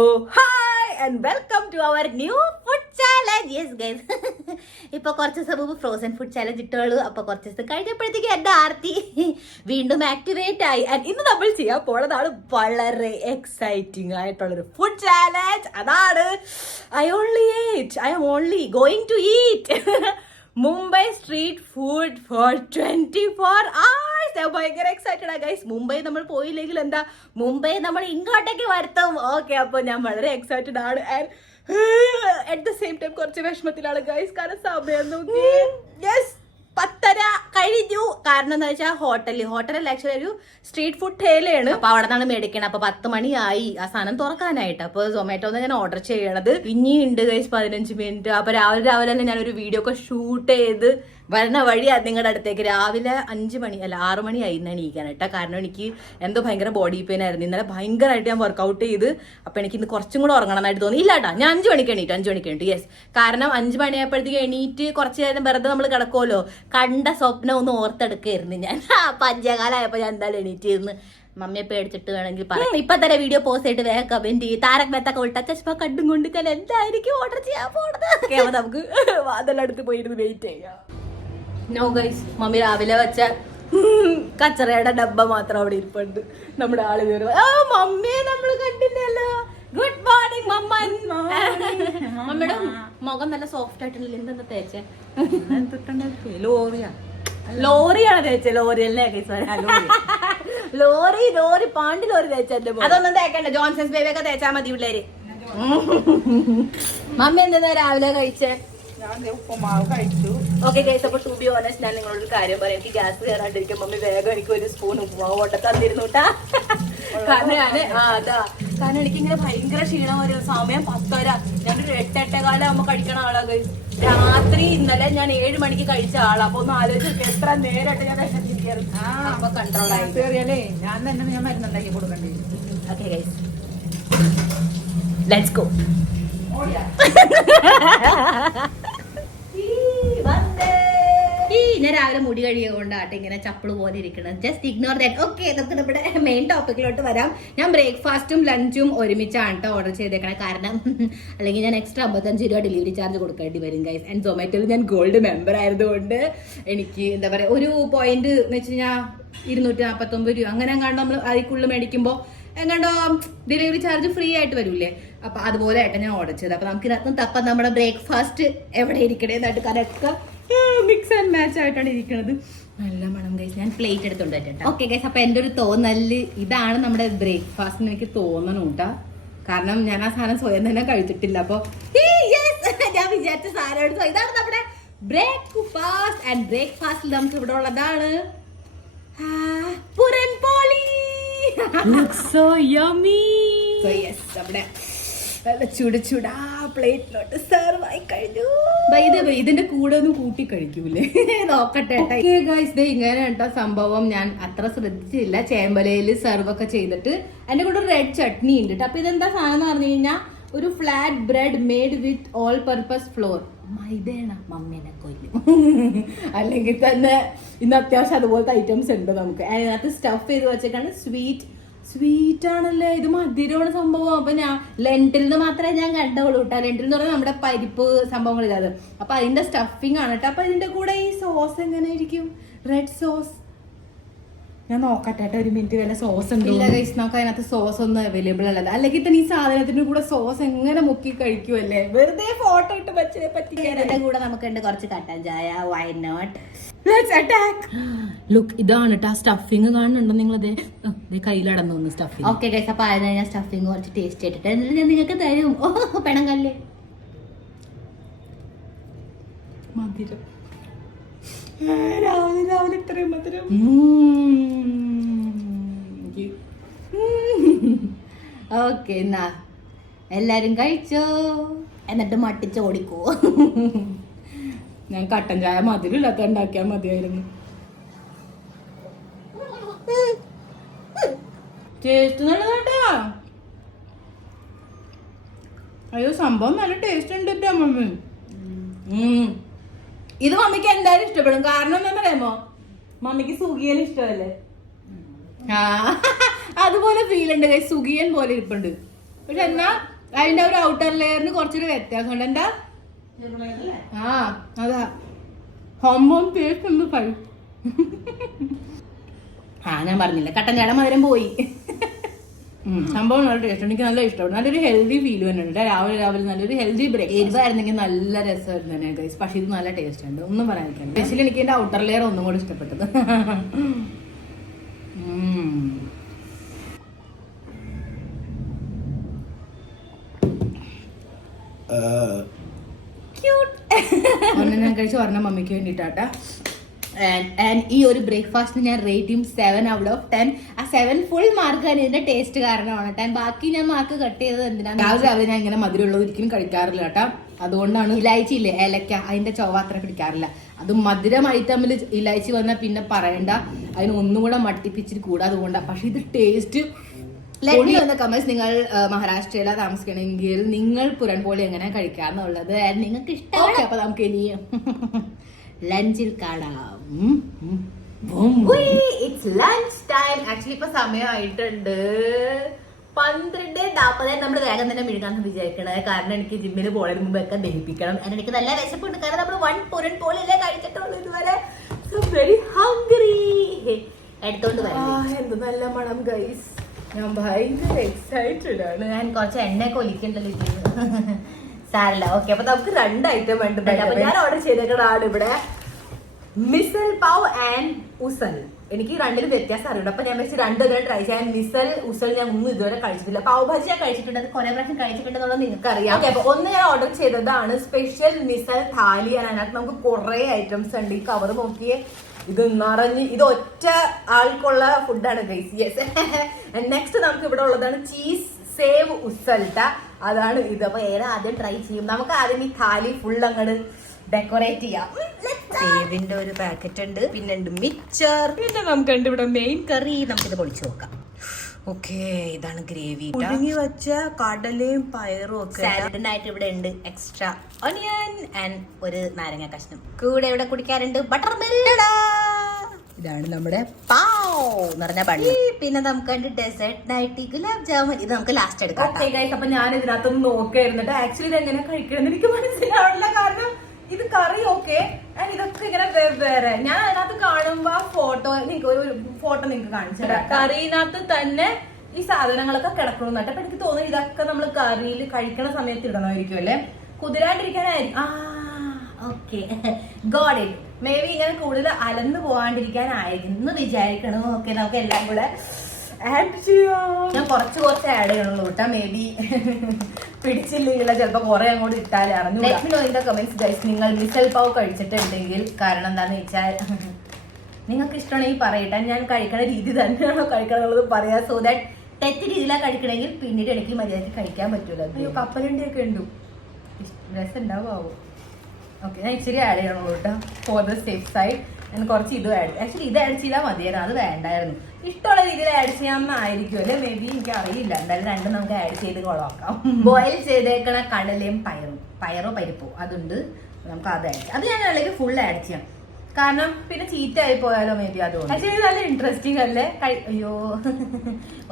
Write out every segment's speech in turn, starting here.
Hi and welcome to our new food challenge. Yes guys. ഇപ്പൊ കുറച്ച് ദിവസം മുമ്പ് ഫ്രോസൺ ഫുഡ് ചാലഞ്ച് ഇട്ടുള്ളൂ. അപ്പൊ കുറച്ച് ദിവസം കഴിഞ്ഞപ്പോഴത്തേക്ക് എന്റെ ആർത്തി വീണ്ടും ആക്ടിവേറ്റ് ആയി. ഇന്ന് നമ്മൾ ചെയ്യാൻ പോണതാണ് വളരെ എക്സൈറ്റിംഗ് ആയിട്ടുള്ളൊരു ഫുഡ് ചാലഞ്ച്. അതാണ് I am only going to eat Mumbai street food for 24 hours. ഞാൻ ഭയങ്കര എക്സൈറ്റഡ് ആ ഗൈസ്. മുംബൈ നമ്മൾ പോയില്ലെങ്കിൽ എന്താ, മുംബൈ നമ്മൾ ഇങ്ങോട്ടേക്ക് വരുത്തും. ഓക്കെ, അപ്പോൾ ഞാൻ വളരെ എക്സൈറ്റഡ് ആണ്. And at the same time കുറച്ച് വിഷമത്തിലാണ് ഗൈസ്. കാരണം സമയം നോക്കി, യെസ് 10:30 കഴിഞ്ഞു. കാരണം എന്താ വെച്ചാൽ ഹോട്ടലല്ല, ആക്ച്വലി ഒരു സ്ട്രീറ്റ് ഫുഡ് ടേലാണ്. അപ്പൊ അവിടെ നിന്നാണ് മേടിക്കണം. അപ്പൊ 10 മണിയായി ആ സാധനം തുറക്കാനായിട്ട്. അപ്പൊ സൊമാറ്റോന്ന് ഞാൻ ഓർഡർ ചെയ്യണത്. ഇനിയുണ്ട് ഗൈസ് 15 മിനിറ്റ്. അപ്പൊ രാവിലെ തന്നെ ഞാനൊരു വീഡിയോ ഒക്കെ ഷൂട്ട് ചെയ്ത് വരുന്ന വഴിയാ നിങ്ങളുടെ അടുത്തേക്ക്. രാവിലെ 6 മണിയായി ഇന്ന് എണീക്കാനായിട്ടാ. കാരണം എനിക്ക് എന്തോ ഭയങ്കര ബോഡി പെയിൻ ആയിരുന്നു. ഇന്നലെ ഭയങ്കരമായിട്ട് ഞാൻ വർക്കൗട്ട് ചെയ്ത്. അപ്പൊ എനിക്ക് ഇന്ന് കുറച്ചും കൂടെ ഉറങ്ങണമെന്നായിട്ട് തോന്നി. ഇല്ലാട്ടാ, ഞാൻ 5 മണിക്ക് എണീറ്റു. യെസ്, കാരണം 5 മണിയായപ്പോഴത്തേക്ക് എണീറ്റ് കുറച്ച് നേരം വെറുതെ നമ്മൾ കിടക്കുമല്ലോ. കണ്ട സ്വപ്നം ഒന്ന് ഓർത്തെടുക്കായിരുന്നു ഞാൻ. 5:15 ഞാൻ എന്തായാലും എണീറ്റിരുന്ന് മമ്മിയെ പേടിച്ചിട്ട് വേണമെങ്കിൽ പറയാം. ഇപ്പൊ തന്നെ വീഡിയോ പോസ്റ്റ് ചെയ്തിട്ട് വേഗം കമന്റ് ചെയ്യും. താരക് മെത്തൊക്കെ ഉൾട്ട ചഷ്മ കണ്ടും കൊണ്ട് ഞാൻ എന്തായിരിക്കും ഓർഡർ ചെയ്യാൻ പോണത്. നമുക്ക് അതെല്ലാം അടുത്ത് പോയിരുന്ന് വെയിറ്റ് ചെയ്യാം. നോ ഗൈസ്, മമ്മി രാവിലെ വെച്ച കച്ചറയുടെ ഡബ്ബ മാത്രം അവിടെ ഇരിപ്പുണ്ട്. നമ്മുടെ ആള് കയറുക. മമ്മിയെ നമ്മൾ കണ്ടില്ലല്ലോ. ഗുഡ് മോർണിംഗ് മമ്മൻ. മമ്മിയുടെ മുഖം നല്ല സോഫ്റ്റ് ആയിട്ടുണ്ടല്ലോ. എന്തെന്താ തേച്ചേ? ലോറിയാണ് തേച്ചത്. ലോറിയല്ലേ ലോറി പാണ്ടി ലോറി തേച്ചത്. അതൊന്നും തേക്കണ്ട, ജോൺസൺസ് ബേബി ഒക്കെ തേച്ചാ മതി പിള്ളേര്. മമ്മി എന്താ രാവിലെ കഴിച്ചേ? ഉപ്പുമാവ് കഴിച്ചു. ഓക്കെ ഗൈസ്, അപ്പൊ ടു ബി ഓണസ്റ്റ് ഞാൻ നിങ്ങളോട് ഒരു കാര്യം പറയാം. എനിക്ക് ഗ്യാസ് കയറാണ്ടിരിക്കും മമ്മി വേഗം എനിക്ക് ഒരു സ്പൂൺ ഉപ്പുമാവ് കൊണ്ട തന്നിരുന്നു കേട്ടാ. കാരണം കാരണം എനിക്കിങ്ങനെ ഭയങ്കര ക്ഷീണം ഒരു സമയം 10:30. ഞാനൊരു 8-8:15 ആകുമ്പോ കഴിക്കണ ആളാ ഗൈസ്. രാത്രി ഇന്നലെ ഞാൻ 7 മണിക്ക് കഴിച്ച ആളാ. അപ്പൊ ഒന്ന് ആലോചിച്ച് എത്ര നേരമായിട്ട് ഞാൻ വിശന്നിരിക്കായിരുന്നു. അപ്പൊ കൺട്രോൾ ആയി. ഞാൻ മരുന്നുണ്ടാക്കി കൊടുക്കണ്ടേ. Okay guys, let's go. ഞാൻ രാവിലെ മുടി കഴുകിയ കൊണ്ടാട്ടെ ഇങ്ങനെ ചപ്പിള് പോലെ ഇരിക്കണം. Just ignore that. ഓക്കെ, നമുക്ക് നമ്മുടെ മെയിൻ ടോപ്പിക്കിലോട്ട് വരാം. ഞാൻ ബ്രേക്ക്ഫാസ്റ്റും ലഞ്ചും ഒരുമിച്ചാണ് കേട്ടോ ഓർഡർ ചെയ്തേക്കണേ. കാരണം അല്ലെങ്കിൽ ഞാൻ എക്സ്ട്രാ 55 രൂപ ഡെലിവറി ചാർജ് കൊടുക്കേണ്ടി വരും ഗൈസ്. ആൻഡ് സൊമാറ്റോയിൽ ഞാൻ ഗോൾഡ് മെമ്പർ ആയതുകൊണ്ട് എനിക്ക് എന്താ പറയുക, ഒരു പോയിന്റ് എന്ന് വെച്ച് കഴിഞ്ഞാൽ 249 രൂപ അങ്ങനെ കണ്ട് നമ്മൾ അതിക്കുള്ളിൽ മേടിക്കുമ്പോൾ എങ്ങാണ്ടോ ഡെലിവറി ചാർജ് ഫ്രീ ആയിട്ട് വരൂലേ. അപ്പൊ അതുപോലെ ആയിട്ട് ഞാൻ ഓർഡർ ചെയ്തത്. അപ്പൊ നമുക്ക് ഇതിനകത്ത് തപ്പം നമ്മുടെ ബ്രേക്ക്ഫാസ്റ്റ് എവിടെ ഇരിക്കണേന്നായിട്ട് കറക്റ്റ് മിക്സ് ആൻഡ് മാച്ച് ആയിട്ടാണ് ഇരിക്കുന്നത്. നല്ല മണം ഗൈസ്. ഞാൻ പ്ലേറ്റ് എടുത്തോണ്ട്. ഓക്കെ ഗൈസ്, അപ്പൊ എന്റെ ഒരു തോന്നല് ഇതാണ് നമ്മുടെ ബ്രേക്ക്ഫാസ്റ്റ് എനിക്ക് തോന്നണം കേട്ടാ. കാരണം ഞാൻ ആ സാധനം സ്വയം തന്നെ കഴിച്ചിട്ടില്ല. അപ്പൊ ഞാൻ വിചാരിച്ച സാധനം ഇതാണ് നമ്മുടെ ബ്രേക്ക്ഫാസ്റ്റ്. ആൻഡ് ബ്രേക്ക്ഫാസ്റ്റിൽ നമുക്ക് ഇവിടെ ഉള്ളതാണ് Pooran poly. So yummy. So yes, നമ്മുടെ ചുടാ പ്ലേറ്റിലോട്ട് സെർവ് ആയി കഴിഞ്ഞു. ഇതിന്റെ കൂടെ ഒന്നും കൂട്ടി കഴിക്കൂലേ നോക്കട്ടെ. ഇങ്ങനെ കേട്ടോ സംഭവം. ഞാൻ അത്ര ശ്രദ്ധിച്ചില്ല. ചേമ്പലയിൽ സെർവ് ഒക്കെ ചെയ്തിട്ട് അതിന്റെ കൂടെ ഒരു റെഡ് ചട്നി ഉണ്ട് കേട്ടോ. അപ്പൊ ഇതെന്താ സാധനം എന്ന് പറഞ്ഞു കഴിഞ്ഞാൽ ഒരു flat bread made with all purpose flour. മൈദയാണ്. മമ്മീനെ കൊല്ലും. അല്ലെങ്കിൽ തന്നെ ഇന്ന് അത്യാവശ്യം അതുപോലത്തെ ഐറ്റംസ് ഉണ്ട് നമുക്ക്. അതിനകത്ത് സ്റ്റഫ് ചെയ്ത് വെച്ചിട്ടാണ്. സ്വീറ്റ് ആണല്ലേ, ഇത് മധുരമാണ് സംഭവം. അപ്പൊ ഞാൻ ലെന്റിൽ നിന്ന് മാത്രമേ ഞാൻ കണ്ടുള്ളൂ കേട്ടോ. ലെന്റിൽ എന്ന് പറഞ്ഞാൽ നമ്മുടെ പരിപ്പ് സംഭവങ്ങൾ ഇതാണ്. അപ്പൊ അതിന്റെ സ്റ്റഫിങ് ആണ് കേട്ടോ. അപ്പൊ ഇതിന്റെ കൂടെ ഈ സോസ് എങ്ങനെ ഇരിക്കും? റെഡ് സോസ് ഞാൻ നോക്കട്ടെ ഒരു മിനിറ്റ്. വല്ല സോസ് ഉണ്ട്? ഇല്ല ഗൈസ്, നമുക്ക് അതിനകത്ത് സോസ് ഒന്നും അവൈലബിൾ അല്ലല്ലോ. അല്ലെങ്കിൽ തന്നെ ഈ സാധനത്തിന്റെ കൂടെ സോസ് എങ്ങനെ മുക്കി കഴിക്കുമല്ലേ, വെറുതെ ഫോട്ടോ ഇട്ട് വെച്ചതിനെ പറ്റി. അതിന്റെ കൂടെ നമുക്കുണ്ട് കുറച്ച് കട്ടൻ ചായ. Why not, let's attack. Look, ഇതാണ് കേട്ടോ സ്റ്റഫിങ്. കാണുന്നുണ്ടോ നിങ്ങളത്? കയ്യിലടന്നു തോന്നുന്നു സ്റ്റഫിങ്. ഓക്കെ ഗൈസ്, അപ്പൊ അതിന് ഞാൻ സ്റ്റഫിങ് കുറച്ച് ടേസ്റ്റ് ചെയ്തിട്ട് എന്നിട്ട് ഞാൻ നിങ്ങൾക്ക് തരും. ഓ പെണം കല്ലേ മധുരം. രാവിലെ ഇത്രയും മധുരം. ഓക്കെ, എന്നാ എല്ലാരും കഴിച്ചോ? എന്നിട്ട് മട്ടിച്ച് ഓടിക്കോ. ഞാൻ കട്ടൻ ചായ മധുരമില്ലാത്ത ഉണ്ടാക്കിയാൽ മതിയായിരുന്നു. ടേസ്റ്റ് നല്ലതാട്ടാ. അയ്യോ, സംഭവം നല്ല ടേസ്റ്റ് ഉണ്ട് കേട്ടോ മമ്മി. ഇത് മമ്മിക്ക് എന്തായാലും ഇഷ്ടപ്പെടും. കാരണം എന്താ പറയാമോ, മമ്മിക്ക് സുഖിയൻ ഇഷ്ടമല്ലേ? അതുപോലെ ഫീൽ ഉണ്ട്. സുഖിയൻ പോലെ ഇരിപ്പുണ്ട്. പക്ഷെ എന്നാ അതിന്റെ ഒരു ഔട്ടർ ലെയറിന് കുറച്ചൊരു വ്യത്യാസമുണ്ട്. എന്താ ആ അതാ ഹോം ടേസ്റ്റ് ഉണ്ട് കഴി. ഞാൻ പറഞ്ഞില്ല കട്ടൻ ചാട മധുരം പോയി. സംഭവം നല്ല ടേസ്റ്റ്. എനിക്ക് നല്ല ഇഷ്ടമാണ്. നല്ലൊരു ഹെൽത്തി ഫീൽ തന്നെയുണ്ട്. രാവിലെ നല്ലൊരു ഹെൽത്തി ബ്രേക്ക്. എരിവായിരുന്നെങ്കിൽ നല്ല രസമായിരുന്നു തന്നെ ഗൈസ്. പക്ഷെ ഇത് നല്ല ടേസ്റ്റ് ഉണ്ട്, ഒന്നും പറയാനില്ല. സ്പെഷ്യലി എനിക്ക് എന്റെ ഔട്ടർ ലെയർ ഒന്നും കൂടി ഇഷ്ടപ്പെട്ടത്. ഞാൻ കഴിച്ച് പറഞ്ഞ മമ്മിക്ക് വേണ്ടിട്ടാ. ഈ ഒരു ബ്രേക്ക്ഫാസ്റ്റിന് ഞാൻ റേറ്റ് ചെയ്യും 7/10. ആ 7 ഫുൾ മാർക്ക് തന്നെ ഇതിന്റെ ടേസ്റ്റ് കാരണമാണ് കേട്ടോ. ബാക്കി ഞാൻ മാർക്ക് കട്ട് ചെയ്തത് എന്തിനാണ്, രാവിലെ ഞാൻ ഇങ്ങനെ മധുരമുള്ളത് ഒരിക്കലും കഴിക്കാറില്ല കേട്ടോ. അതുകൊണ്ടാണ്. ഇലായിച്ചി ഇല്ലേ, ഏലക്ക, അതിന്റെ ചൊവ്വ അത്ര പിടിക്കാറില്ല. അത് മധുരമായി തമ്മിൽ ഇലായിച്ചി വന്നാൽ പിന്നെ പറയണ്ട, അതിന് ഒന്നും കൂടെ മട്ടിപ്പിച്ചിട്ട് കൂടാ. അതുകൊണ്ടാണ്. പക്ഷെ ഇത് ടേസ്റ്റ് വന്ന കമന്റ്സ്. നിങ്ങൾ മഹാരാഷ്ട്രയില താമസിക്കണമെങ്കിൽ നിങ്ങൾ പുരൺപോളി എങ്ങനെ കഴിക്കാന്നുള്ളത് നിങ്ങൾക്ക് ഇഷ്ടമാണ്. അപ്പൊ നമുക്ക് ഇനി ലഞ്ചിൽ കാണാം. It's lunch time. ആക്ച്വലി ഇപ്പൊ സമയമായിട്ടുണ്ട് 12:40. നമ്മൾ വേഗം തന്നെ മിഴുകാന്ന് വിചാരിക്കണത്. കാരണം എനിക്ക് ജിമ്മിന് പോണതിന് മുമ്പ് ഒക്കെ ദഹിപ്പിക്കണം. എനിക്ക് നല്ല വിശപ്പുണ്ട്. കാരണം നമ്മൾ 1 പുരൺപോളിയല്ലേ കഴിച്ചിട്ടുള്ളൂ ഇതുവരെ. Very hungry. എടുത്തോണ്ട് വരാം. എന്ത് നല്ല മണം ഗൈസ്. ഞാൻ ഭയങ്കര എക്സൈറ്റഡ് ആണ്. ഞാൻ കുറച്ച് എണ്ണയൊക്കെ ഒലിക്കണ്ടല്ലോ ഇതിന്. സാരല്ല. ഓക്കെ, അപ്പൊ നമുക്ക് 2 ഐറ്റം വേണ്ടത്. അപ്പൊ ഞാൻ ഓർഡർ ചെയ്തേക്കണാണ് ഇവിടെ മിസൽ പാവ് ആൻഡ് ഉസൽ. എനിക്ക് രണ്ടിലും വ്യത്യാസം അറിയുണ്ട്. അപ്പൊ ഞാൻ വെച്ച് 2 ഇതുവരെ ട്രൈ ചെയ്യാൻ. മിസൽ ഉസൽ ഞാൻ ഒന്നും ഇതുവരെ കഴിച്ചിട്ടില്ല. പാവ് ഭാജി ഞാൻ കഴിച്ചിട്ടുണ്ട്, അത് കുറെ പ്രാവശ്യം കഴിച്ചിട്ടുണ്ടെന്നുള്ളത് നിങ്ങൾക്ക് അറിയാം. അപ്പൊ ഒന്ന് ഞാൻ ഓർഡർ ചെയ്തതാണ് സ്പെഷ്യൽ മിസൽ താലി. അതിനകത്ത് നമുക്ക് കുറെ ഐറ്റംസ് ഉണ്ട്. ഈ കവർ നോക്കിയേ, ഇത് നിറഞ്ഞ്, ഇത് ഒറ്റ ആൾക്കുള്ള ഫുഡാണ് ഗൈസ്. യെസ്. നെക്സ്റ്റ് നമുക്ക് ഇവിടെ ഉള്ളതാണ് ചീസ് സേവ് ഉസൽട്ട. അതാണ് ഇത്. അപ്പൊ ഏതാ ആദ്യം ട്രൈ ചെയ്യും? നമുക്ക് ആദ്യം ഈ താലി ഫുൾ അങ്ങോട്ട് ഡെക്കറേറ്റ് ചെയ്യാം. സേവിന്റെ ഒരു പാക്കറ്റ് ഉണ്ട്, പിന്നെ ഉണ്ട് മിച്ചർ, പിന്നെ നമുക്കുണ്ട് ഇവിടെ മെയിൻ കറി. നമുക്കിത് പൊളിച്ചു നോക്കാം. ഓക്കെ, ഇതാണ് ഗ്രേവി. പുഴുങ്ങി വെച്ച കടലയും പയറും ഒക്കെ. സാലഡിനായിട്ട് ഇവിടെ ഉണ്ട് എക്സ്ട്രാ ഓണിയൻ ആൻഡ് ഒരു നാരങ്ങ കഷ്ണം. കൂടെ ഇവിടെ കുടിക്കാറുണ്ട് ബട്ടർ മിൽക്ക്. ഇതാണ് നമ്മുടെ പാവ് എന്ന് പറഞ്ഞ ബണ്ണി. പിന്നെ നമുക്ക് ഡെസേർട്ടിനായിട്ട് ഗുലാബ് ജാമുൻ. ഇത് നമുക്ക് ലാസ്റ്റ് എടുക്കാം. അപ്പൊ ഞാൻ ഇതിനകത്തൊന്ന് നോക്കായിരുന്നിട്ട് ആക്ച്വലി ഇത് എങ്ങനെ കഴിക്കണം എനിക്ക് മനസ്സിലാവില്ല. കാരണം ഇത് കറി ഓക്കെ, ആൻഡ് ഇതൊക്കെ ഇങ്ങനെ വെവ്വേറെ. ഞാൻ അതിനകത്ത് കാണുമ്പോ ഫോട്ടോ നിങ്ങൾക്ക് കാണിച്ചു തരാം. കറിനകത്ത് തന്നെ ഈ സാധനങ്ങളൊക്കെ കിടക്കണമെന്നിട്ട്. അപ്പൊ എനിക്ക് തോന്നുന്നു ഇതൊക്കെ നമ്മൾ കറിയിൽ കഴിക്കണ സമയത്ത് ഇടണമായിരിക്കും അല്ലെ, കുതിരാണ്ടിരിക്കാനായിരിക്കും. Okay, got it. May be ഇങ്ങനെ കൂടുതൽ അലന്ന് പോകാണ്ടിരിക്കാനായിരിക്കും എന്ന് വിചാരിക്കണം. ഓക്കെ, നമുക്ക് എല്ലാം കൂടെ ആഡ് ചെയ്യാം. ഞാൻ കുറച്ച് ആഡ് ചെയ്യണുള്ളൂ കേട്ടാ. മേ ബി പിടിച്ചില്ലെങ്കിൽ ചിലപ്പോ കുറെ അങ്ങോട്ട് ഇട്ടാലേ അറിഞ്ഞു. Let me know in the comments guys, നിങ്ങൾ മിസൽ പാവ് കഴിച്ചിട്ടുണ്ടെങ്കിൽ. കാരണം എന്താന്ന് വെച്ചാൽ നിങ്ങൾക്ക് ഇഷ്ടമാണെങ്കിൽ പറയട്ടെ, ഞാൻ കഴിക്കണ രീതി തന്നെയാണോ കഴിക്കണമെന്നുള്ളത് പറയാ. സോ ദാറ്റ് തെറ്റ് രീതിയിലാണ് കഴിക്കണമെങ്കിൽ പിന്നീട് എനിക്ക് മര്യാദയ്ക്ക് കഴിക്കാൻ പറ്റൂല. അയ്യോ, കപ്പലണ്ടി ഒക്കെ ഉണ്ട്, രസം ഉണ്ടാവും. ഓക്കെ, ഞാൻ ഇച്ചിരി ആഡ് ചെയ്യണുള്ളൂ കേട്ടോ ഫോർ ദ സേഫ് സൈഡ്. ഞാൻ കുറച്ച് ഇത് ആഡ്, ആക്ച്വലി ഇത് ആഡ് ചെയ്താൽ മതിയായിരുന്നു, അത് വേണ്ടായിരുന്നു. ഇഷ്ടമുള്ള രീതിയിൽ ആഡ് ചെയ്യാമെന്നായിരിക്കും അല്ലെ, മേ ബി എനിക്ക് അറിയില്ല. എന്തായാലും രണ്ടും നമുക്ക് ആഡ് ചെയ്ത് കൊളാക്കാം. ബോയിൽ ചെയ്തേക്കണ കടലയും പയറോ പരിപ്പോ അതുണ്ട്, നമുക്ക് അത് ആഡ് ചെയ്യാം. അത് ഞാൻ അല്ലെങ്കിൽ ഫുൾ ആഡ് ചെയ്യാം. കാരണം പിന്നെ ചീറ്റായി പോയാലോ മേ ബി. അതുകൊണ്ട് ആക്ച്വലി നല്ല ഇൻട്രസ്റ്റിംഗ് അല്ലേ. അയ്യോ,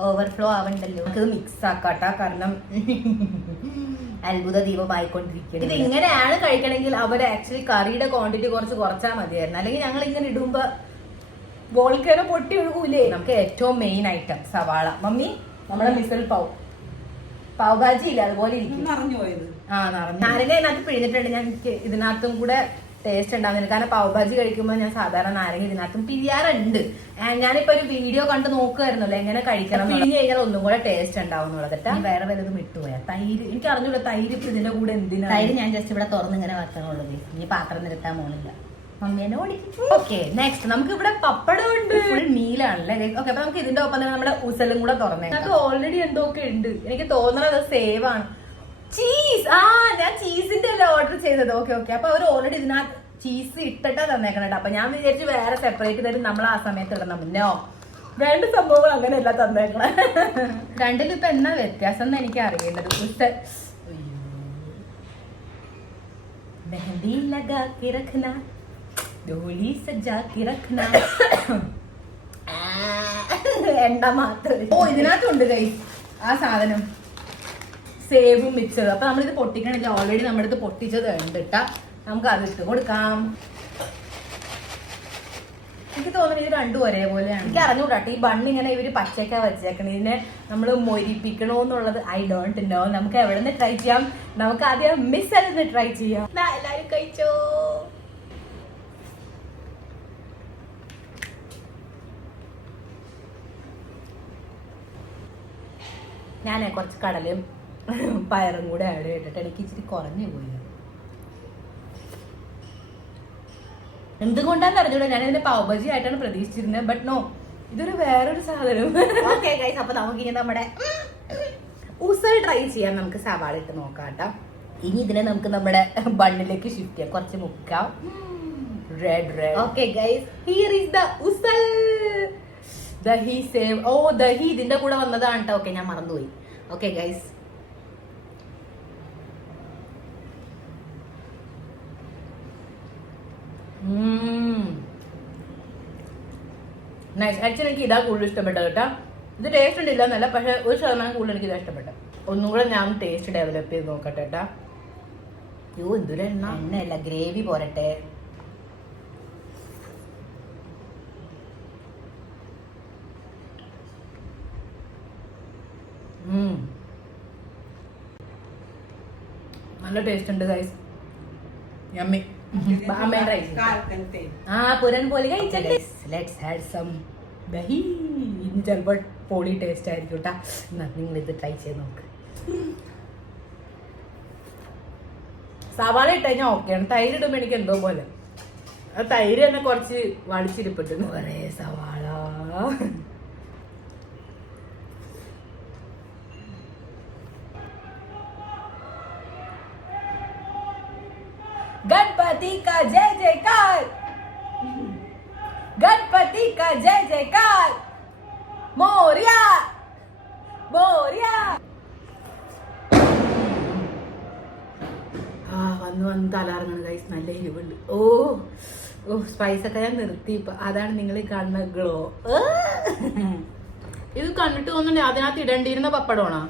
ഓവർഫ്ലോ ആവണ്ടല്ലോ. നമുക്ക് മിക്സ് ആക്കാട്ടാ, കാരണം അത്ഭുത ദീപമായിക്കൊണ്ടിരിക്കുന്നത്. ഇത് ഇങ്ങനെയാണ് കഴിക്കണമെങ്കിൽ അവർ ആക്ച്വലി കറിയുടെ ക്വാണ്ടിറ്റി കുറച്ചാൽ മതിയായിരുന്നു. അല്ലെങ്കിൽ ഞങ്ങൾ ഇങ്ങനെ ഇടുമ്പോ വോൾക്കാനോ പൊട്ടി ഒഴുകൂലേ. നമുക്ക് ഏറ്റവും മെയിൻ ഐറ്റം സവാള. മമ്മി, നമ്മുടെ മിസൽ പാവ് ഭാജി ഇല്ല അതുപോലെ ഇരിക്കും. നിറഞ്ഞു പോയത്. നാരങ്ങ ഇതിനകത്ത് പിഴിഞ്ഞിട്ടുണ്ട്. ഞാൻ ഇതിനകത്തും കൂടെ ടേസ്റ്റ് ഉണ്ടാകുന്നില്ല. കാരണം പാവ് ഭാജി കഴിക്കുമ്പോൾ ഞാൻ സാധാരണ നാരങ്ങ ഇതിനകത്തും പിരിയാറുണ്ട്. ഞാനിപ്പോ ഒരു വീഡിയോ കണ്ട് നോക്കുമായിരുന്നല്ലോ എങ്ങനെ കഴിക്കണം. പിഴിഞ്ഞ് കഴിഞ്ഞാൽ ഒന്നും കൂടെ ടേസ്റ്റ് ഉണ്ടാവും എന്നുള്ളതിട്ട്. വേറെ വല്ലതും വിട്ടുപോയാ തൈര്, എനിക്ക് അറിഞ്ഞൂല തൈര് ഇപ്പൊ ഇതിന്റെ കൂടെ എന്തിനാ. തൈര് ഞാൻ ജസ്റ്റ് ഇവിടെ തുറന്ന് ഇങ്ങനെ വെക്കണുള്ളത്. ഇനി പാത്രം നിരത്താൻ പോണില്ല. മമ്മീനെ ഓടിക്കും. ഓക്കെ, നെക്സ്റ്റ് നമുക്ക് ഇവിടെ പപ്പടം ഉണ്ട്. ഫുൾ മീലാണല്ലേ. ഓക്കെ, അപ്പൊ നമുക്ക് ഇതിന്റെ ഒപ്പം തന്നെ നമ്മുടെ ഉസലും കൂടെ തുറന്നേ. നമുക്ക് ഓൾറെഡി എന്തൊക്കെ ഉണ്ട്. എനിക്ക് തോന്നുന്നത് സേവ് ആണ്. ചീസ്. ഞാൻ ചീസിന്റെ അല്ലേ ഓർഡർ ചെയ്തത്. ഓക്കെ, അപ്പൊ അവർ ഓൾറെഡി ഇതിനകത്ത് ചീസ് ഇട്ടിട്ടാ തന്നേക്കണേ. അപ്പൊ ഞാൻ വിചാരിച്ചു വേറെ സെപ്പറേറ്റ് തരും, നമ്മൾ ആ സമയത്ത് ഇടണം. മുന്നോ രണ്ട് സംഭവങ്ങൾ അങ്ങനെയല്ല തന്നേക്കണേ. രണ്ടിലും ഇപ്പൊ എന്നാ വ്യത്യാസം എന്ന് എനിക്ക് അറിയേണ്ടത്. Mehndi Laga K രഖ്നാ, ഡോലി സജാ K രഖ്നാ. എണ്ണ മാത്രം. ഓ, ഇതിനകത്തുണ്ട് ഗൈസ് ആ സാധനം. സേവും മിക്സർ. അപ്പൊ നമ്മളിത് പൊട്ടിക്കണില്ല, ഓൾറെഡി നമ്മളിത് പൊട്ടിച്ചത് ഉണ്ട് കേട്ടാ. നമുക്ക് അത് ഇട്ട് കൊടുക്കാം. എനിക്ക് തോന്നുന്നു ഇത് രണ്ടും ഒരേപോലെയാണ്. എനിക്ക് അറിഞ്ഞുകൂടാട്ടെ ഈ ബണ്ണ് ഇങ്ങനെ ഇവര് പച്ചക്ക വെച്ചേക്കണം, ഇതിനെ നമ്മൾ മൊരിപ്പിക്കണോന്നുള്ളത് ഐ ഡോണ്ട് നോ. നമുക്ക് എവിടെ നിന്ന് ട്രൈ ചെയ്യാം? നമുക്ക് ആദ്യം മിസ്സലിൽ ട്രൈ ചെയ്യാം. എല്ലാരും കഴിച്ചോ? ഞാനേ കുറച്ച് കടലയും പയറും കൂടെ ആഡ് ചെയ്തിട്ട് എനിക്ക് ഇച്ചിരി കുറഞ്ഞു പോയി. എന്തുകൊണ്ടാന്ന് അറിഞ്ഞൂടാ, ഞാൻ ഇതിന്റെ പാവഭാജി ആയിട്ടാണ് പ്രതീക്ഷിച്ചിരുന്നത്. ബട്ട് നോ, ഇതൊരു വേറൊരു സാധനം. ഓക്കെ ഗൈസ്, അപ്പൊ നമുക്ക് ഇനി നമ്മുടെ ഉസൽ ട്രൈ ചെയ്യാം. നമുക്ക് സവാള ഇട്ട് നോക്കാം കേട്ടോ. ഇനി ഇതിനെ നമുക്ക് നമ്മുടെ ബണ്ണിലേക്ക് ഷിഫ്റ്റ് ചെയ്യാം. കുറച്ച് മുക്കാം. Red. Okay guys, here is the usal. Dahi sev. ഓ, ദഹി ഇതിന്റെ കൂടെ വന്നതാണ് കേട്ടോ. ഓക്കെ, ഞാൻ മറന്നുപോയി. Okay guys, nice. ആക്ച്വലി എനിക്ക് ഇതാ കൂടുതൽ ഇഷ്ടപ്പെട്ടത് കേട്ടോ. ഇത് ടേസ്റ്റ് ഉണ്ടില്ല എന്നല്ല, പക്ഷെ 1% കൂടുതൽ എനിക്ക് ഇതാ ഇഷ്ടപ്പെട്ട. ഒന്നും കൂടെ ഞാൻ ടേസ്റ്റ് ഡെവലപ്പ് ചെയ്ത് നോക്കട്ടെ കേട്ടാ. യോ, എന്തൊരു എണ്ണയല്ല, ഗ്രേവി പോരട്ടെ. നല്ല ടേസ്റ്റ് ഉണ്ട് ഗൈസ്. യമ്മി. പുരൻ പോലെ കഴിച്ചല്ലേ. Let's add some dahi. ഇനി ചിലപ്പോ പൊളി ടേസ്റ്റ് ആയിരിക്കും കേട്ടാ. നിങ്ങൾ ഇത് ട്രൈ ചെയ്ത് നോക്ക്. സവാള ഇട്ട് കഴിഞ്ഞാൽ ഓക്കെയാണ്. തൈര് ഇടുമ്പോ എനിക്ക് എന്തോ പോലെ. ആ തൈര് തന്നെ കുറച്ച് വടിച്ചിരിപ്പിട്ടു. ഒരേ സവാള. गणपति का जय जयकार, गणपति का जय जयकार, मोरिया मोरिया. വന്ന് തലാറങ്ങണ് ഗൈസ്. നല്ല എരിവുണ്ട്. ഓ സ്പൈസ് ഒക്കെ ഞാൻ നിർത്തി. ഇപ്പൊ അതാണ് നിങ്ങൾ കാണുന്ന ഗ്ലോ. ഇത് കണ്ടിട്ട് തോന്നുന്നില്ല അതിനകത്ത് ഇടേണ്ടിയിരുന്ന പപ്പടമാണോ?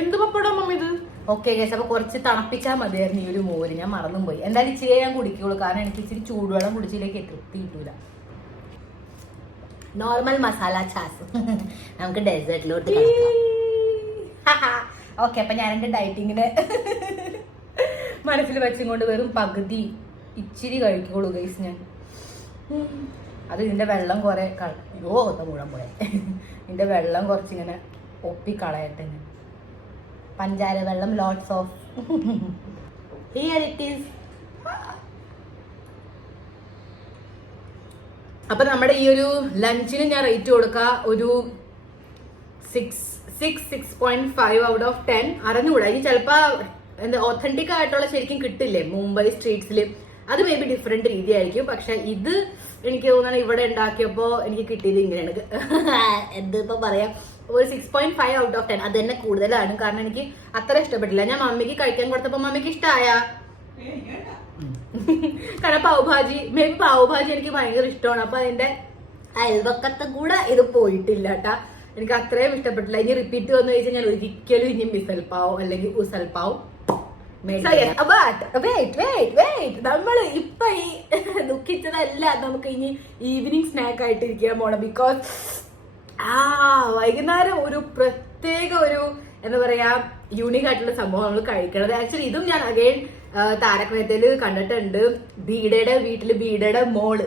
എന്ത് പപ്പടം മമ്മി ഇത്? ഓക്കെ ഗൈസ്, അപ്പൊ കുറച്ച് തണുപ്പിച്ചാൽ മതിയായിരുന്നു ഈ ഒരു മോര്. ഞാൻ മറന്നും പോയി. എന്തായാലും ഇച്ചിരി ഞാൻ കുടിക്കുള്ളൂ, കാരണം എനിക്ക് ഇച്ചിരി ചൂടുവെള്ളം കുടിച്ചിലേക്ക് തൃപ്തി കിട്ടൂല. നോർമൽ മസാല ചാസ്. നമുക്ക് ഡെസേർട്ടിലോട്ട്. ഓക്കെ, അപ്പൊ ഞാൻ എന്റെ ഡയറ്റിങ്ങിന് മനസ്സിൽ വെച്ചും കൊണ്ട് വെറും പകുതി ഇച്ചിരി കഴിക്കുള്ളൂ ഗൈസ് ഞാൻ. അത് ഇതിന്റെ വെള്ളം കുറെ മുഴുവൻ പോലെ ഇതിന്റെ വെള്ളം കുറച്ചിങ്ങനെ ഒപ്പിക്കളയട്ടെ ഞാൻ. പഞ്ചാര വെള്ളം, lots of. Here it is. അപ്പൊ നമ്മുടെ ഈ ഒരു ലഞ്ചിന് ഞാൻ റേറ്റ് കൊടുക്കുക ഒരു 6.5 ഔട്ട് ഓഫ് 10. അറിഞ്ഞുകൂടാ, ഇനി ചിലപ്പോ എന്താ ഒത്തന്റിക് ആയിട്ടുള്ള ശരിക്കും കിട്ടില്ലേ മുംബൈ സ്ട്രീറ്റ്സിൽ, അത് മേ ബി ഡിഫറെന്റ് രീതിയായിരിക്കും. പക്ഷെ ഇത് എനിക്ക് തോന്നുന്നത് ഇവിടെ ഉണ്ടാക്കിയപ്പോ എനിക്ക് കിട്ടിയത് ഇങ്ങനെയാണ്. എന്തിപ്പോ പറയാം, ഒരു 6.5 ഔട്ട് ഓഫ് 10. അത് തന്നെ കൂടുതലാണ്, കാരണം എനിക്ക് അത്ര ഇഷ്ടപ്പെട്ടില്ല. ഞാൻ മമ്മിക്ക് കഴിക്കാൻ കൊടുത്തപ്പോ മമ്മിക്ക് ഇഷ്ടമായ. കാരണം പാവുഭാജി, മേ ബി പാവുഭാജി എനിക്ക് ഭയങ്കര ഇഷ്ടമാണ്. അപ്പൊ അതിന്റെ അയൽവക്കത്തും കൂടെ ഇത് പോയിട്ടില്ല കേട്ടാ. എനിക്ക് അത്രയും ഇഷ്ടപ്പെട്ടില്ല. ഇനി റിപ്പീറ്റ് വന്നു ചോദിച്ചാൽ ഞാൻ ഒരിക്കലും ഇനി മിസൽ പാവ് അല്ലെങ്കിൽ ഉസൽ പാവ്. നമ്മൾ ഇപ്പൊ ഈ ദുഃഖിച്ചതല്ല, നമുക്ക് ഇനി ഈവനിങ് സ്നാക്ക് ആയിട്ട് ഇരിക്കാൻ പോണം. ബിക്കോസ് വൈകുന്നേരം ഒരു പ്രത്യേക ഒരു എന്താ പറയാ യൂണിക് ആയിട്ടുള്ള സംഭവം നമ്മൾ കഴിക്കണത്. ആക്ച്വലി ഇതും ഞാൻ അഗൈൻ താരക് മേത്തയില് കണ്ടിട്ടുണ്ട്. ബീഡയുടെ മോള്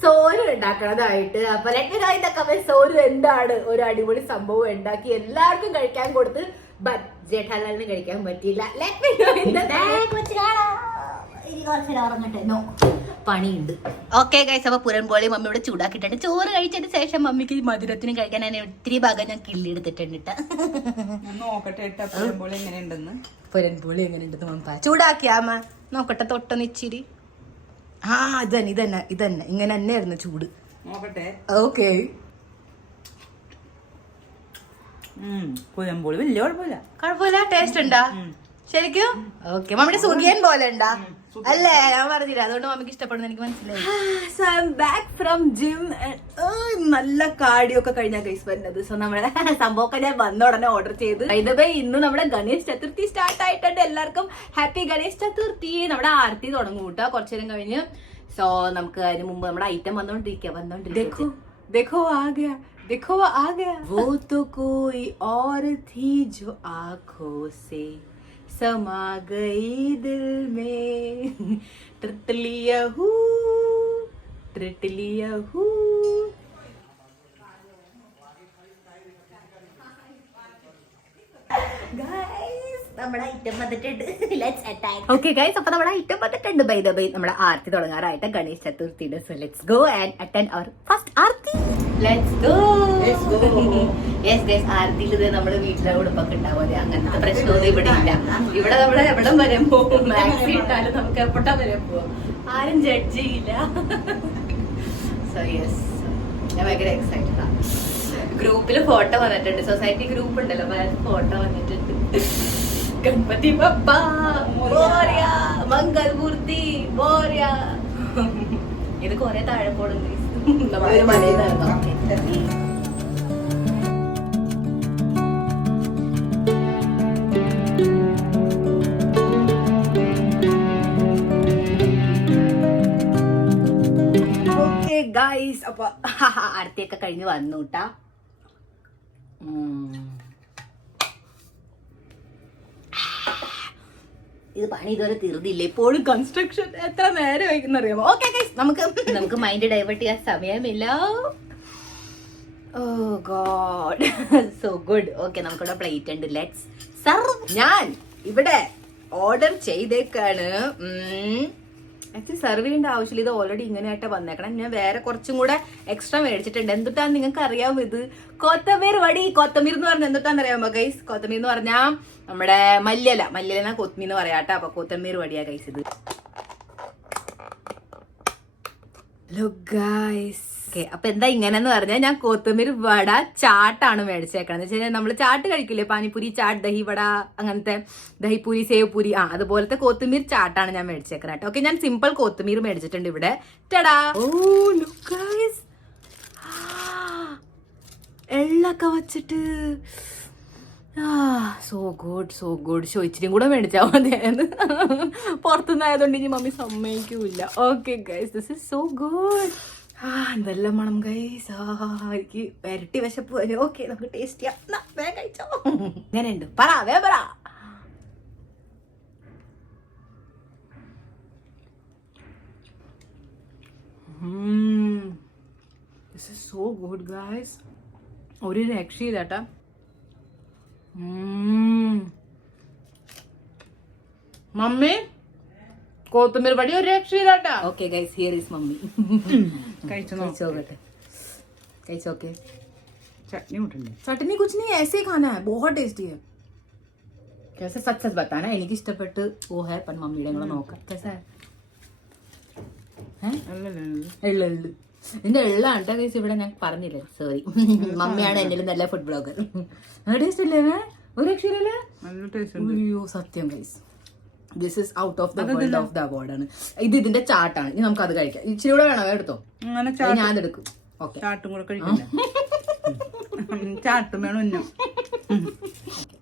സോരു ഉണ്ടാക്കണതായിട്ട്. അപ്പൊ ലെറ്റ് സോരു എന്താണ് ഒരു അടിപൊളി സംഭവം ഉണ്ടാക്കി എല്ലാവർക്കും കഴിക്കാൻ കൊടുത്ത്. ബട്ട് ജേഠാലാലിന് കഴിക്കാൻ പറ്റിയില്ല. പണിയുണ്ട്. ഓക്കെ ഗൈസ്, അപ്പൊ പുരൻപോളി മമ്മി ഇവിടെ ചൂടാക്കിയിട്ടുണ്ട്. ചോറ് കഴിച്ചതിന് ശേഷം മമ്മിക്ക് മധുരത്തിന് കഴിക്കാൻ ഞാൻ ഒത്തിരി ഭാഗം ഞാൻ കിള്ളി എടുത്തിട്ടുണ്ട്. പുരൻപോളി എങ്ങനെയുണ്ടെന്ന് മമ്മ ചൂടാക്കിയാ അമ്മ നോക്കട്ടെ. തൊട്ടൊന്ന് ഇച്ചിരി. ഇതന്നെ ഇങ്ങനെ തന്നെയായിരുന്നു ചൂട്. ഓക്കെ, പുരൻപോളി വലിയ കുഴപ്പമില്ല. കുഴപ്പമില്ല. ടേസ്റ്റ് ഉണ്ടാ ശരിക്കും? ഓക്കെ, മമ്മിയുടെ സുഖിയൻ പോലെ ഉണ്ടാ? അല്ലേ ഞാൻ പറഞ്ഞില്ല, അതുകൊണ്ട് മമ്മിക്ക് ഇഷ്ടപ്പെടുന്ന എനിക്ക് മനസ്സിലായി. So I'm back from gym. നല്ല കാർഡിയോ ഒക്കെ കഴിഞ്ഞാൽ ഗൈസ് വരുന്നത്. സോ നമ്മുടെ സംഭവമൊക്കെ ഞാൻ വന്ന ഉടനെ ഓർഡർ ചെയ്ത്. ഇതേ ഇന്ന് നമ്മുടെ ഗണേശ് ചതുർത്ഥി സ്റ്റാർട്ട് ആയിട്ടുണ്ട്. എല്ലാവർക്കും ഹാപ്പി ഗണേശ് ചതുർത്ഥി. നമ്മുടെ ആരത്തി തുടങ്ങും കൂട്ടാ കുറച്ചു നേരം കഴിഞ്ഞ്. സോ നമുക്ക് അതിന് മുമ്പ് നമ്മുടെ ഐറ്റം വന്നോണ്ടിരിക്കുക. देखो आ गया, देखो आ गया. वो तो कोई और थी जो आंखों से समा गई दिल में. ट्रिटलिया हूँ. നമ്മുടെ ഐറ്റം വന്നിട്ടുണ്ട്. ഓക്കെ ഗൈസ്, അപ്പൊ നമ്മുടെ ഐറ്റം വന്നിട്ടുണ്ട്. ബൈ ദ ബൈ നമ്മുടെ ആർത്തി തുടങ്ങാറായിട്ട് ഗണേശ് ചതുർത്ഥിയുടെ. So let's go and attend our first aarti. Let's go. Yes guys, ആർത്തിയിൽ ഇത് നമ്മുടെ വീട്ടിലെ ഉടുപ്പൊക്കെ ഉണ്ടാവും. അങ്ങനത്തെ പ്രശ്നമൊന്നും ഇവിടെ ഇല്ല. ഇവിടെ നമ്മള് എവിടെ വരെ പോകും, മാക്സി ഇട്ടാലും നമുക്ക് എപ്പോഴാ വരെ പോകും, ആരും ജഡ്ജ് ചെയ്യില്ല. സോ യെസ്, ഞാൻ ഭയങ്കര എക്സൈറ്റഡ് ആണ്. ഗ്രൂപ്പില് ഫോട്ടോ വന്നിട്ടുണ്ട്, സൊസൈറ്റി ഗ്രൂപ്പ് ഉണ്ടല്ലോ, ഫോട്ടോ വന്നിട്ടുണ്ട്. ഗണപതി ബപ്പ മോര്യ, മംഗൾമൂർത്തി മോര്യ. ഇത് കൊറേ താഴെ പോടുന്നു. നമ്മളൊരു മലയിലായിരുന്നു. ഓക്കെ ഗൈസ്, അപ്പൊ ആരത്തിയൊക്കെ കഴിഞ്ഞ് വന്നു കേട്ടാ. ഇത് പണി ഇതുവരെ തീർന്നില്ല. ഇപ്പോഴും കൺസ്ട്രക്ഷൻ എത്ര നേരം വയ്ക്കുന്ന അറിയാമോ? ഓക്കെ ഗൈസ്, നമുക്ക് മൈൻഡ് ഡൈവേർട്ട് ചെയ്യാൻ സമയമില്ല. ഓ ഗോഡ്, സോ ഗുഡ്. ഓക്കെ, നമുക്കിവിടെ പ്ലേറ്റ് ഉണ്ട്. Let's serve. ഞാൻ ഇവിടെ ഓർഡർ ചെയ്തേക്കാണ്. ആക്ച്വലി സെർവ് ചെയ്യേണ്ട ആവശ്യമില്ല, ഇത് ഓൾറെഡി ഇങ്ങനെയായിട്ട് വന്നേക്കണം. ഞാൻ വേറെ കുറച്ചും കൂടെ എക്സ്ട്രാ മേടിച്ചിട്ടുണ്ട്. എന്തുട്ടാന്ന് നിങ്ങൾക്ക് അറിയാമോ? ഇത് കൊത്തമീർ വടി. കൊത്തമീർ എന്ന് പറഞ്ഞാൽ എന്തുട്ടാന്ന് അറിയാമോ ഗൈസ്? കൊത്തമീർ എന്ന് പറഞ്ഞാൽ നമ്മുടെ മല്ലിയില കൊത്തമീർ എന്ന് പറയാട്ടോ. അപ്പൊ കൊത്തമീർ വടിയാ ഗൈസ് ഇത്. ഗൈസ് അപ്പൊ എന്താ ഇങ്ങനെന്ന് പറഞ്ഞാൽ, ഞാൻ കൊത്തമീർ വട ചാട്ടാണ് മേടിച്ചേക്കണം. എന്ന് വെച്ചാൽ നമ്മള് ചാട്ട് കഴിക്കില്ലേ, പാനിപൂരി ചാട്ട്, ദഹി വട, അങ്ങനത്തെ ദഹിപൂരി, സേവ് പൂരി, അതുപോലത്തെ കൊത്തമീർ ചാട്ടാണ് ഞാൻ മേടിച്ചേക്കണം കേട്ടോ. ഓക്കെ, ഞാൻ സിമ്പിൾ കൊത്തമീർ മേടിച്ചിട്ടുണ്ട് ഇവിടെ. ടടാ. ഓ ലുക്ക് ഗൈസ്, എള്ളൊക്കെ വച്ചിട്ട് സോ ഗുഡ്. ഇച്ചിരിയും കൂടെ മേടിച്ചാൽ മതിയായിരുന്നു. പുറത്തുനിന്നായതുകൊണ്ട് ഇനി മമ്മി സമ്മതിക്കൂല. Okay guys, this is so good. എന്തെല്ലാം മണം ഗൈസ്. എനിക്ക് വരട്ടി വിശപ്പ് വരും. ഓക്കെ, നമുക്ക് ടേസ്റ്റ് ചെയ്യാം. വേഗം കഴിച്ചോ. എങ്ങനെയുണ്ട് പറ, വേഗം പറ. This is so good guys. ഒരു രക്ഷയില്ലാട്ടാ. മമ്മി കൊത്തമീർ വടി ഒരു രക്ഷയില്ലാട്ടാ. Okay guys, here is mummy. കഴിച്ചോക്കെ. चटनी कुछ नहीं, ऐसे ही खाना है. बहुत टेस्टी है. कैसे सच बताना. എനിക്ക് ഇഷ്ടപ്പെട്ട് वो है, पर മമ്മിയുടെ കൂടെ നോക്കാം. कैसा है? എള്ളു. ഇതിന്റെ എള്ളാണ് കേട്ടോ ഗൈസ്. ഇവിടെ ഞാൻ പറഞ്ഞില്ലേ, സോറി. മമ്മിയാണ് എന്നെ നല്ല ഫുഡ് ബ്ലോഗർ. ടേസ്റ്റ് ഇല്ലേ? ഒരു രക്ഷയില്ലല്ലേ? അയ്യോ സത്യം guys, this is out of the world of the award ആണ്. ഇത് ഇതിന്റെ ചാട്ടാണ്. ഇനി നമുക്ക് അത് കഴിക്കാം. ഇച്ചിരി കൂടെ വേണോ? എടുത്തോ, ഞാൻ എടുക്കും. ഓക്കെ, ചാട്ടും കൂടെ കഴിക്കില്ല. ചാട്ടും വേണം.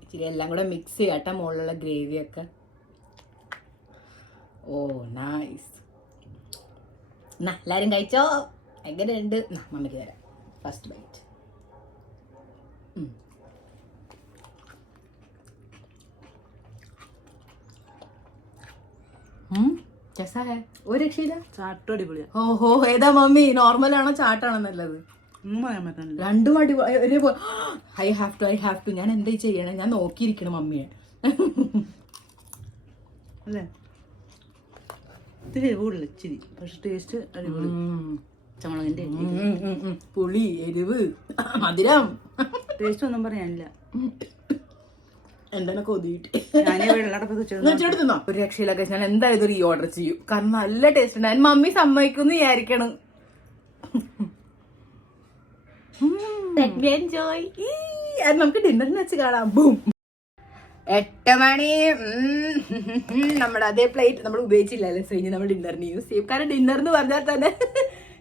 ഇച്ചിരി എല്ലാം കൂടെ മിക്സ് ചെയ്യാട്ടെ, മുകളിലുള്ള ഗ്രേവി ഒക്കെ. ഓ നൈസ്. എല്ലാരും കഴിച്ചോ? എങ്ങനെയുണ്ട്? മമ്മിക്ക് തരാം ഫസ്റ്റ് ബൈറ്റ്. ഒരു രക്ഷയില്ല. ചാട്ടും അടിപൊളിയാ. ഓഹോ, ഏതാ മമ്മി? നോർമൽ ആണോ ചാട്ടാണോ നല്ലത്? രണ്ടും അടിപൊളി. I have two. ഞാൻ എന്താ ചെയ്യണേ? ഞാൻ നോക്കിയിരിക്കണം മമ്മിയെ. അല്ലേ, ഇച്ചിരി പക്ഷെ ടേസ്റ്റ് അടിപൊളി. ചമുളകിന്റെ പുളി, എരിവ്, മധുരം, ടേസ്റ്റ് ഒന്നും പറയാനില്ല. എന്താണ് കൊതിയിട്ട് ഒരു രക്ഷയിലൊക്കെ. ഞാൻ എന്തായാലും റീ ഓർഡർ ചെയ്യും, കാരണം നല്ല ടേസ്റ്റ് ഉണ്ട്. മമ്മി സമ്മതിക്കുന്നു വിചാരിക്കണം. എൻജോയ്. നമുക്ക് ഡിന്നറിന് വെച്ച് കാണാം. ബൂം. 8 മണി. നമ്മുടെ അതേ പ്ലേറ്റ് നമ്മൾ ഉപയോഗിച്ചില്ലല്ലേ ശ്രീനി, നമ്മൾ ഡിന്നറിന് യൂസ് ചെയ്യും. കാരണം ഡിന്നർ എന്ന് പറഞ്ഞാൽ തന്നെ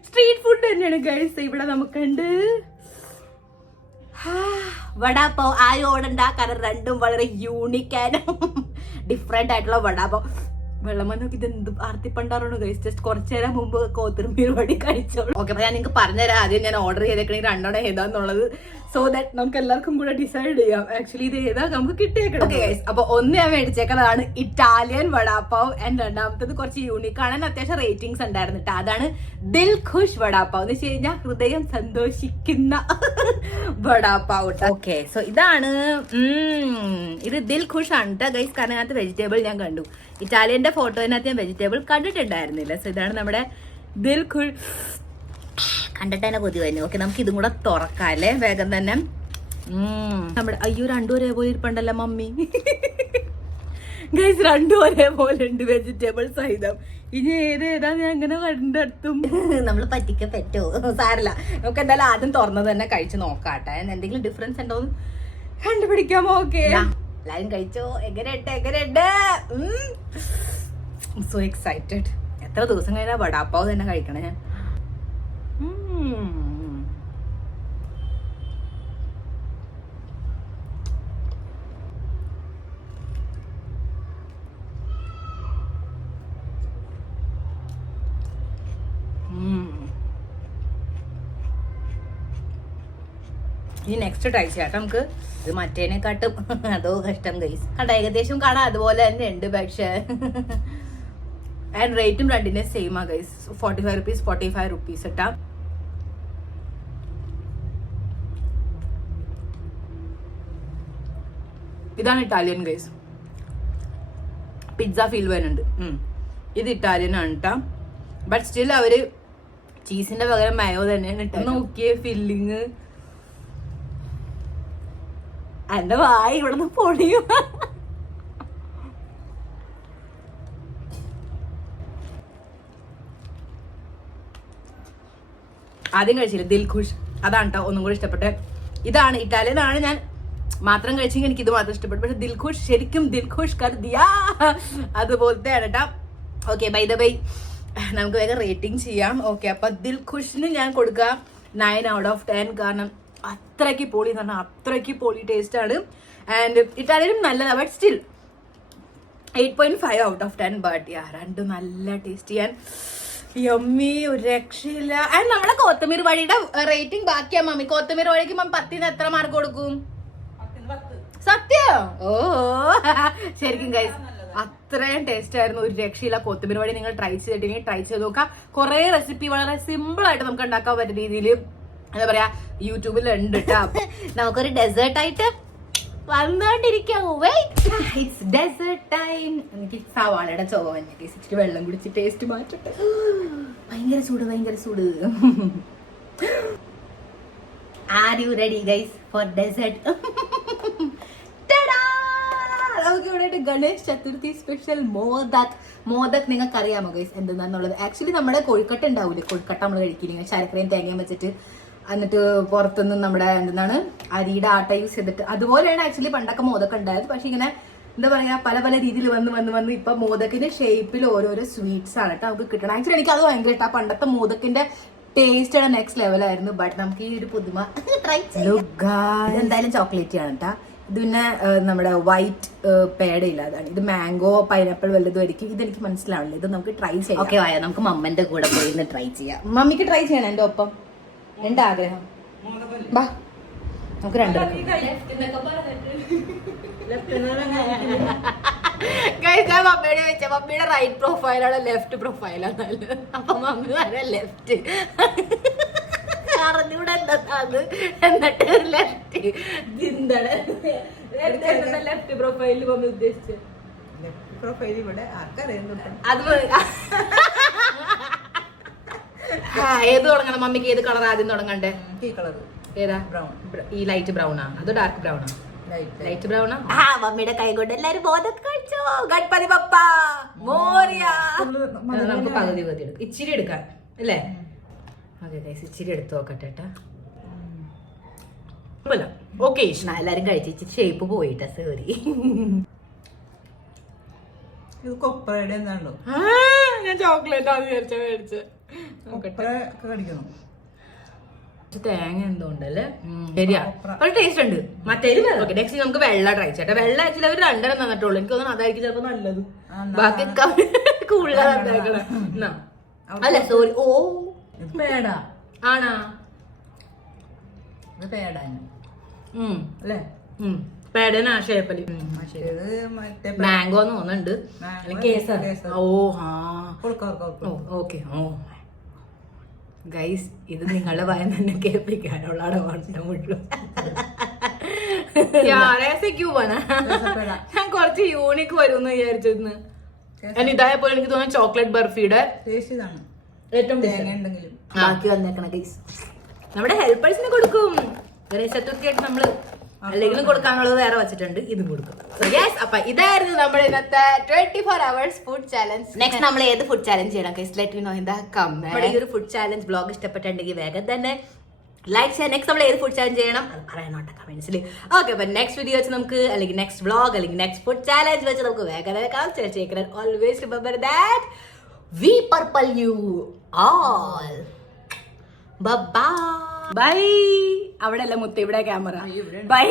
സ്ട്രീറ്റ് ഫുഡ് തന്നെയാണ് ഗൈസ്. ഇവിടെ നമുക്കുണ്ട് വടാപ്പാവ്. ആയോടണ്ട, കാരണം രണ്ടും വളരെ യൂണിക് ആൻഡ് ഡിഫറെന്റ് ആയിട്ടുള്ള വടാപ്പാവ്. വെള്ളം വന്നൊക്കെ ഇത് എന്ത് ആർത്തിപ്പണ്ടാറാണ് ഗൈസ്. ജസ്റ്റ് കുറച്ചു നേരം മുമ്പ് കോത്തിരുമ്പീർ വടി കഴിച്ചോളൂ. ഓക്കെ, അപ്പൊ ഞാൻ നിങ്ങൾക്ക് പറഞ്ഞുതരാം. ആദ്യം ഞാൻ ഓർഡർ ചെയ്തേക്കണെങ്കിൽ രണ്ടെണ്ണം ഏതാന്നുള്ളത്, സോ ദാറ്റ് നമുക്ക് എല്ലാവർക്കും കൂടെ ഡിസൈഡ് ചെയ്യാം ആക്ച്വലി ഇത് ഏതാ നമുക്ക് കിട്ടിയേക്കണം. ഓക്കെ ഗൈസ്, അപ്പൊ ഒന്ന് ഞാൻ മേടിച്ചേക്കുന്നതാണ് ഇറ്റാലിയൻ വടാപ്പാവ് ആൻഡ് രണ്ടാമത്തത് കുറച്ച് യൂണിക് ആണ്, അത്യാവശ്യം റേറ്റിംഗ്സ് ഉണ്ടായിരുന്നു കേട്ടോ. അതാണ് ദിൽ ഖുഷ് വടാപ്പാവ് എന്ന് വെച്ച് കഴിഞ്ഞാൽ ഹൃദയം സന്തോഷിക്കുന്ന വടാപ്പാവ്. ഓക്കെ, സോ ഇതാണ് ഇത് ദിൽ ഖുഷ് ആണ് കേട്ടോ ഗൈസ്. കാരണം അതിനകത്ത് വെജിറ്റബിൾ ഞാൻ കണ്ടു. ഇറ്റാലിയന്റെ ഫോട്ടോയിനകത്ത് ഞാൻ വെജിറ്റബിൾ കണ്ടിട്ടുണ്ടായിരുന്നില്ല. സോ ഇതാണ് നമ്മുടെ ദിൽ ഖുഷ്. കണ്ടിട്ട് തന്നെ കൊതി വരുന്നു. ഓക്കെ, നമുക്ക് ഇതും കൂടെ തുറക്കാല്ലേ വേഗം തന്നെ. നമ്മുടെ അയ്യോ രണ്ടും ഒരേപോലെ ഇരിപ്പുണ്ടല്ലോ മമ്മി. ഗൈസ് രണ്ടും ഒരേപോലെ ഉണ്ട് വെജിറ്റബിൾ സഹിതം. ഇനി ഏതാ ഞാൻ അങ്ങനെ കണ്ടെടുത്തും. നമ്മൾ പറ്റിക്ക പറ്റോ സാരല്ല, നമുക്ക് എന്തായാലും ആദ്യം തുറന്നത് തന്നെ കഴിച്ച് നോക്കാട്ടെ. എന്തെങ്കിലും ഡിഫറൻസ് ഉണ്ടോന്ന് കണ്ടുപിടിക്കാമോ? ഓക്കെ, എല്ലാരും കഴിച്ചോ? എങ്ങനെയുണ്ട്? So excited. എത്ര ദിവസം കഴിഞ്ഞാൽ വടാപ്പാവ് തന്നെ കഴിക്കണേ ഞാൻ. ഇനി നെക്സ്റ്റ് ട്രൈ ചെയ്യാം നമുക്ക്. ഇത് മറ്റേനെക്കാട്ടും അതോ കഷ്ടം ഗൈസ്. കണ്ട ഏകദേശം കാണാൻ അതുപോലെ തന്നെ ഉണ്ട്, പക്ഷേ ആൻഡ് റേറ്റും രണ്ടിനെ സെയിം ആ ഗൈസ്. 45 rupees ഇട്ടാ. ഇതാണ് ഇറ്റാലിയൻ ഗൈസ്. പിസ്സ ഫീൽ വരുന്നുണ്ട്. ഇത് ഇറ്റാലിയൻ ആണ് കേട്ടാ. ബട്ട് സ്റ്റിൽ അവര് ചീസിന്റെ പകരം മയോ തന്നെയാണ് ഇട്ട. നോക്കിയേ ഫില്ലിങ്. എന്റെ വായി ഇവിടെ നിന്ന് പൊടിയും. ആദ്യം കഴിച്ചില്ല ദിൽ ഖുഷ്, അതാണ് കേട്ടോ ഒന്നും കൂടി ഇഷ്ടപ്പെട്ടെ. ഇതാണ് ഇറ്റാലിയൻ ആണ് ഞാൻ മാത്രം കഴിച്ചെങ്കിൽ എനിക്ക് ഇത് മാത്രം ഇഷ്ടപ്പെട്ടു. പക്ഷെ ദിൽ ഖുഷ് ശരിക്കും ദിൽ ഖുഷ് കർ ദിയാ അതുപോലത്തെ ആണ് കേട്ടോ. ഓക്കെ, ബൈ ദ ബൈ നമുക്ക് വേഗം റേറ്റിംഗ് ചെയ്യാം. ഓക്കെ, അപ്പൊ ദിൽ ഖുഷിന് ഞാൻ കൊടുക്കുക 9 out of 10. കാരണം അത്രയ്ക്ക് പൊളി എന്ന് പറഞ്ഞാൽ അത്രയ്ക്ക് പൊളി ടേസ്റ്റ് ആണ്. ആൻഡ് ഇറ്റാലിയനും നല്ലതാണ്, but still 8.5 out of 10. But രണ്ടും നല്ല ടേസ്റ്റ് ചെയ്യാൻ യമ്മി, ഒരു രക്ഷയില്ല. ആൻഡ് നമ്മുടെ കൊത്തമീർ വഴിയുടെ റേറ്റിംഗ് ബാക്കിയാ മമ്മി. കൊത്തമീർ വഴിക്ക് മമ്മി 10-ന് എത്ര മാർക്ക് കൊടുക്കും? സത്യം? ഓ ശരിക്കും ഗൈസ് അത്രയും ടേസ്റ്റ് ആയിരുന്നു, ഒരു രക്ഷയില്ല. കൊത്തമീർ വഴി നിങ്ങൾ ട്രൈ ചെയ്തിട്ടുണ്ടെങ്കിൽ ട്രൈ ചെയ്ത് നോക്കാം. കുറെ റെസിപ്പി വളരെ സിമ്പിൾ ആയിട്ട് നമുക്ക് ഉണ്ടാക്കാൻ പറ്റുന്ന രീതിയിൽ എന്താ പറയാ യൂട്യൂബിൽ ഉണ്ട് കേട്ടോ. നമുക്കൊരു ഡെസേർട്ട് ആയിട്ട് വന്നോണ്ടിരിക്കാം. It's desert time. എനിക്ക് സവാളയുടെ ചോവ ഇച്ചിരി വെള്ളം കുടിച്ച് ടേസ്റ്റ് മാറ്റട്ടെ. ഭയങ്കര ചൂട്. Are you ready guys for dessert? നമുക്ക് ഇവിടെ ഗണേശ് ചതുർത്ഥി സ്പെഷ്യൽ മോദക് നിങ്ങൾക്ക് അറിയാമോ ഗൈസ് എന്താന്നുള്ളത്? ആക്ച്വലി നമ്മുടെ കൊഴുക്കട്ട ഉണ്ടാവൂലേ, കൊഴുക്കട്ട നമ്മൾ കഴിക്കില്ല ശർക്കരയും തേങ്ങയും വെച്ചിട്ട്, എന്നിട്ട് പുറത്തുനിന്ന് നമ്മുടെ എന്താണ് അരിയുടെ ആട്ട യൂസ് ചെയ്തിട്ട്, അതുപോലെയാണ് ആക്ച്വലി പണ്ടൊക്കെ മോദകം ഉണ്ടായത്. പക്ഷെ ഇങ്ങനെ എന്താ പറയാ പല രീതിയിൽ വന്ന് ഇപ്പൊ മോദക്കിന്റെ ഷേപ്പിൽ ഓരോരോ സ്വീറ്റ്സ് ആണ് കേട്ടോ നമുക്ക് കിട്ടണം. ആക്ച്വലി എനിക്ക് അത് ഭയങ്കര ഇഷ്ടം. പണ്ടത്തെ മോദക്കിന്റെ ടേസ്റ്റ് ആണ് നെക്സ്റ്റ് ലെവലായിരുന്നു. ബട്ട് നമുക്ക് ഈ ഒരു പുതുമ ട്രൈ ചെയ്യാം. എന്തായാലും ചോക്ലേറ്റ് ആണ് കേട്ടോ. ഇത് പിന്നെ നമ്മുടെ വൈറ്റ് പേടയില്ല, അതാണ്. ഇത് മാംഗോ പൈനാപ്പിൾ വല്ലതും ആയിരിക്കും. ഇതെനിക്ക് മനസ്സിലാവില്ല. ഇത് നമുക്ക് ട്രൈ ചെയ്യാം. ഓക്കെ, നമുക്ക് മമ്മന്റെ കൂടെ പോയി ട്രൈ ചെയ്യാം. മമ്മിക്ക് ട്രൈ ചെയ്യണം എന്റെ ഒപ്പം. എന്റെ ആഗ്രഹം ബാ നമുക്ക് മമ്മിയുടെ വെച്ച മമ്മിയുടെ റൈറ്റ് പ്രൊഫൈലാണ് ലെഫ്റ്റ് പ്രൊഫൈലാണ്. അപ്പൊ മമ്മി വരെ ലെഫ്റ്റ് അറിഞ്ഞൂടെ എന്താത്. എന്നിട്ട് ലെഫ്റ്റ് ലെഫ്റ്റ് പ്രൊഫൈലിൽ മമ്മി ഉദ്ദേശിച്ചത് പ്രൊഫൈൽ ഇവിടെ അത് ഏത് തുടങ്ങണം മമ്മിക്ക്? ഏത് കളർ ആദ്യം തുടങ്ങണ്ടേ? ഈ കളർ ഏതാ? ബ്രൗൺ. ഈ ലൈറ്റ് ബ്രൗണാ അതോ ഡാർക്ക് ബ്രൗണാ? ലൈറ്റ് ബ്രൗണാ. മമ്മിയുടെ കൈ കൊണ്ട് എല്ലാരും മോദകം കഴിച്ചോ. ഗണപതി ബപ്പ മോരിയ. നമുക്ക് പകുതി എടുക്കാം, ഇച്ചിരി എടുക്കാം അല്ലേ? അതെ ഗൈസ്, ഇച്ചിരി എടുത്ത് നോക്കട്ടെ. ഓക്കെ എല്ലാരും കഴിച്ചിട്ട് ഷേപ്പ് പോയിട്ടാ സോറി. ഇത് കൊപ്രയുടെ എന്താണല്ലോ ഞാൻ ചോക്ലേറ്റ് ആണ് മേടിച്ചത്. കൊപ്ര ഒക്കെ കടിക്കണം. തേങ്ങ എന്തോണ്ടല്ലേ ശരിയാ, ഒരു ടേസ്റ്റ് ഉണ്ട്. മറ്റേത് നെക്സ്റ്റ് നമുക്ക് വെള്ള ട്രൈ ചെയ്യട്ടെ. വെള്ള ആക്ച്വലി അവർ രണ്ടെണ്ണം തന്നിട്ടുള്ളൂ. എനിക്ക് തോന്നുന്നു അതായിരിക്കും ചിലപ്പോ നല്ലത്. ബാക്കി കൂടുതൽ അല്ല സോറി. ഓ പേടാ ആണാ ഇത് പേടാന് അല്ലേ? പേടനാ ഷേപ്പല്. മറ്റേ മാംഗോ എന്ന് തോന്നുന്നുണ്ട്. കേസർ. ഓ ഹാ ഓക്കെ. ഓ ഗൈസ്, ഇത് നിങ്ങളുടെ ഭയം തന്നെ കേൾപ്പിക്കാനുള്ള അടവാണ് മുഴുവൻ. ഞാൻ കുറച്ച് യൂണിക് വരും എന്ന് വിചാരിച്ചിരുന്നു. ഇതായപ്പോൾ എനിക്ക് തോന്നുന്നു ചോക്ലേറ്റ് ബർഫിയുടെ ഏറ്റവും ബാക്കി വന്നേക്കണ ഗൈസ് നമ്മുടെ ഹെൽപ്പേഴ്സിന് കൊടുക്കും. ഗണേശ ചതുർത്ഥിയായിട്ട് നമ്മള് അല്ലെങ്കിലും കൊടുക്കാനുള്ളത് വേറെ വെച്ചിട്ടുണ്ട്. ഇതും കൊടുക്കും. അപ്പൊ ഇതായിരുന്നു നമ്മുടെ ഇന്നത്തെ 24 hours ഫുഡ് ചാലഞ്ച്. നെക്സ്റ്റ് നമ്മൾ ഏത് ഫുഡ് ചാലഞ്ച് ചെയ്യണം guys? Let me know in the comment. നമ്മുടെ ഈ ഒരു ഫുഡ് ചാലഞ്ച് ബ്ലോഗ് ഇഷ്ടപ്പെട്ടിട്ടുണ്ടെങ്കിൽ വേഗം തന്നെ ലൈക്ക് ചെയ്യാം. നെക്സ്റ്റ് നമ്മൾ ഏത് ഫുഡ് ചാലഞ്ച് ചെയ്യണം അത് പറയണോട്ടെ കമന്റ്സിൽ. ഓക്കെ, അപ്പൊ നെക്സ്റ്റ് വീഡിയോ വെച്ച് നമുക്ക് അല്ലെങ്കിൽ നെക്സ്റ്റ് വ്ലോഗ് അല്ലെങ്കിൽ നെക്സ്റ്റ് ഫുഡ് ചാലഞ്ച് വെച്ച് നമുക്ക് വേഗം കാണാം. Always remember that we purple you all. Bye. അവിടെ അല്ല മുത്ത, ഇവിടെ ക്യാമറ. ബൈ.